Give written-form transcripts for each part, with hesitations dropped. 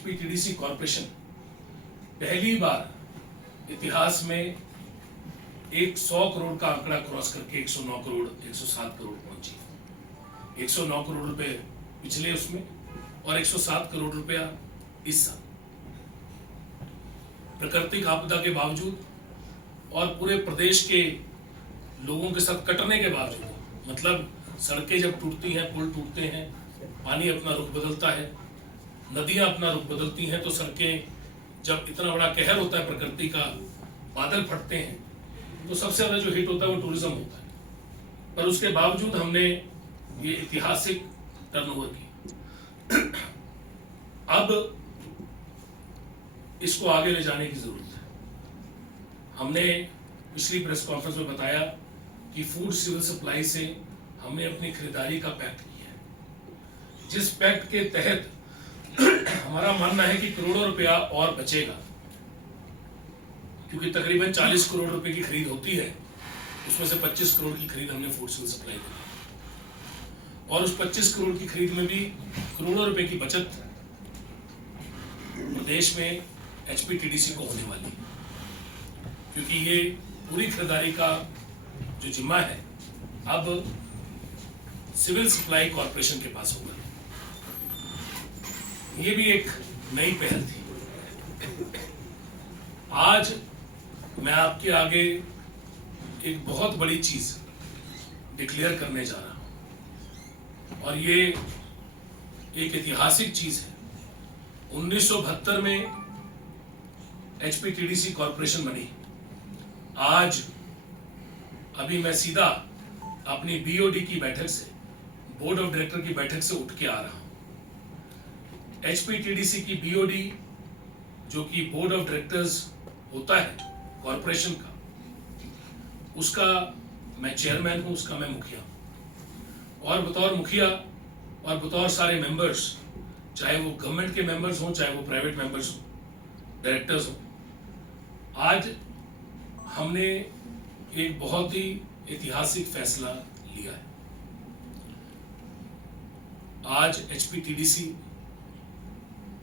HPTDC corporation पहली बार इतिहास में 100 करोड़ का आंकड़ा क्रॉस करके 109 करोड़ 107 करोड़ पहुंची। 109 करोड़ रुपए पिछले उसमें और 107 करोड़ रुपया इस साल। प्राकृतिक आपदा के बावजूद और पूरे प्रदेश के लोगों के साथ कटने के बावजूद, मतलब सड़कें जब टूटती हैं, पुल टूटते हैं, पानी अपना रुख बदलता है, नदियां अपना रुख बदलती हैं, तो सड़कें जब इतना बड़ा कहर होता है प्रकृति का, बादल फटते हैं, तो सबसे ज्यादा जो हिट होता है वो टूरिज्म होता है। पर उसके बावजूद हमने ये ऐतिहासिक टर्नओवर की। अब इसको आगे ले जाने की जरूरत है। हमने पिछली प्रेस कॉन्फ्रेंस में बताया कि फूड सिविल सप्लाई से हमने अपनी खरीदारी का पैक्ट किया है, जिस पैक्ट के तहत हमारा मानना है कि करोड़ों रुपया और बचेगा, क्योंकि तकरीबन 40 करोड़ रुपए की खरीद होती है, उसमें से 25 करोड़ की खरीद हमने फूड सिविल सप्लाई की, और उस 25 करोड़ की खरीद में भी करोड़ों रुपए की बचत प्रदेश में एचपीटीडीसी को होने वाली है, क्योंकि ये पूरी खरीदारी का जो जिम्मा है अब सिविल सप्लाई कॉर्पोरेशन के पास होगा। ये भी एक नई पहल थी। आज मैं आपके आगे एक बहुत बड़ी चीज डिक्लेयर करने जा रहा हूं, और ये एक ऐतिहासिक चीज है। 1972 में एचपीटीडीसी कॉर्पोरेशन बनी। आज अभी मैं सीधा अपनी बीओडी की बैठक से, बोर्ड ऑफ डायरेक्टर की बैठक से उठ के आ रहा हूं। एचपीटीडीसी की बीओडी, जो कि बोर्ड ऑफ डायरेक्टर्स होता है कॉर्पोरेशन का, उसका मैं चेयरमैन हूं, उसका मैं मुखिया हूं। और बतौर मुखिया और बतौर सारे मेंबर्स, चाहे वो गवर्नमेंट के मेंबर्स हों, चाहे वो प्राइवेट मेंबर्स हों, डायरेक्टर्स हों, आज हमने एक बहुत ही ऐतिहासिक फैसला लिया है। आज एचपीटीडीसी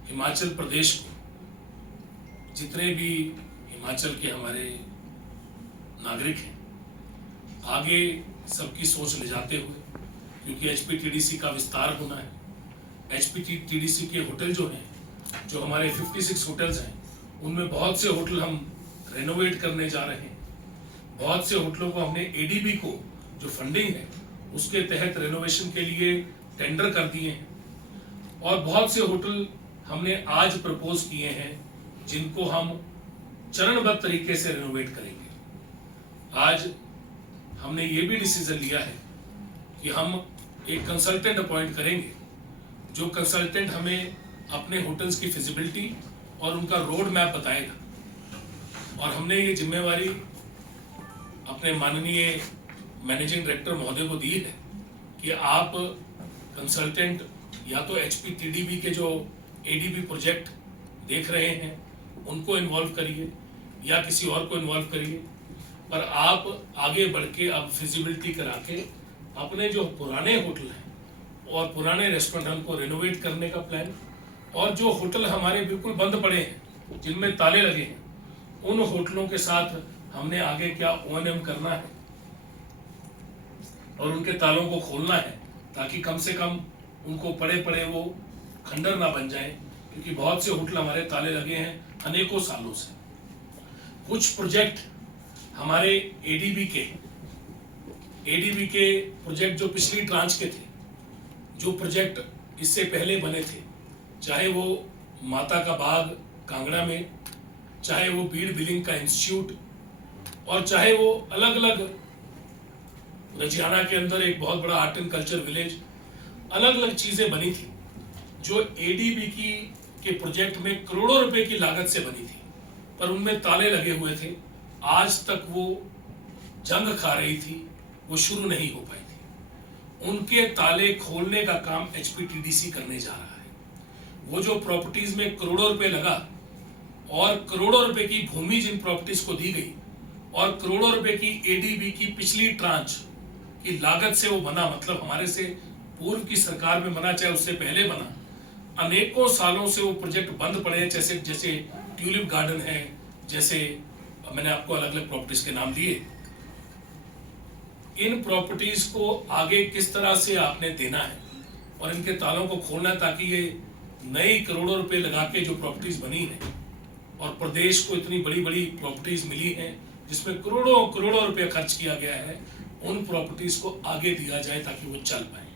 हिमाचल प्रदेश को, जितने भी हिमाचल के हमारे नागरिक हैं, आगे सबकी सोच ले जाते हुए, क्योंकि एचपीटीडीसी का विस्तार होना है। एचपीटीडीसी के होटल जो हैं, जो हमारे 56 होटल्स हैं, उनमें बहुत से होटल हम रेनोवेट करने जा रहे हैं। बहुत से होटलों को हमने एडीबी को, जो फंडिंग है, उसके तहत रेनोवेशन के लिए टेंडर कर दिए हैं, और बहुत से होटल हमने आज प्रपोज किए हैं, जिनको हम चरणबद्ध तरीके से रेनोवेट करेंगे। आज हमने ये भी डिसीजन लिया है कि हम एक कंसल्टेंट अपॉइंट करेंगे, जो कंसल्टेंट हमें अपने होटल्स की फिजिबिलिटी और उनका रोड मैप बताएगा। और हमने ये जिम्मेवारी अपने माननीय मैनेजिंग डायरेक्टर महोदय को दी है कि आप कंसल्टेंट या तो एचपीटीडीबी के जो एडीबी प्रोजेक्ट देख रहे हैं उनको इन्वॉल्व करिए, या किसी और को इन्वॉल्व करिए, पर आप आगे बढ़ के अब फिजिबिलिटी करा के अपने जो पुराने होटल हैं और पुराने रेस्टोरेंट को रेनोवेट करने का प्लान, और जो होटल हमारे बिल्कुल बंद पड़े हैं, जिनमें ताले लगे हैं, उन होटलों के साथ हमने आगे क्या ओएनएम करना है और उनके तालों को खोलना है, ताकि कम से कम उनको पड़े पड़े वो खंडर ना बन जाए, क्योंकि बहुत से होटल हमारे ताले लगे हैं अनेकों सालों से। कुछ प्रोजेक्ट हमारे एडीबी के प्रोजेक्ट जो पिछली ट्रांच के थे, जो प्रोजेक्ट इससे पहले बने थे, चाहे वो माता का बाग कांगड़ा में, चाहे वो बीड़ बिलिंग का इंस्टीट्यूट, और चाहे वो अलग अलग रजियाना के अंदर एक बहुत बड़ा आर्ट एंड कल्चर विलेज, अलग अलग चीजें बनी थी, जो एडीबी के प्रोजेक्ट में करोड़ों रुपए की लागत से बनी थी, पर उनमें ताले लगे हुए थे। आज तक वो जंग खा रही थी, वो शुरू नहीं हो पाई थी। उनके ताले खोलने का काम एचपीटीडीसी करने जा रहा है। वो जो प्रॉपर्टीज में करोड़ों रुपए लगा, और करोड़ों रुपए की भूमि जिन प्रॉपर्टीज को दी गई, और करोड़ों रुपए की एडीबी की पिछली ट्रांच की लागत से वो बना, मतलब हमारे से पूर्व की सरकार में बना, चाहे उससे पहले बना, अनेकों सालों से वो प्रोजेक्ट बंद पड़े हैं, जैसे जैसे ट्यूलिप गार्डन है, जैसे मैंने आपको अलग अलग प्रॉपर्टीज के नाम दिए। इन प्रॉपर्टीज को आगे किस तरह से आपने देना है और इनके तालों को खोलना है, ताकि ये नई करोड़ों रुपए लगा के जो प्रॉपर्टीज बनी है और प्रदेश को इतनी बड़ी बड़ी प्रॉपर्टीज मिली हैं जिसमें करोड़ों करोड़ों रुपए खर्च किया गया है, उन प्रॉपर्टीज को आगे दिया जाए ताकि वो चल पाए।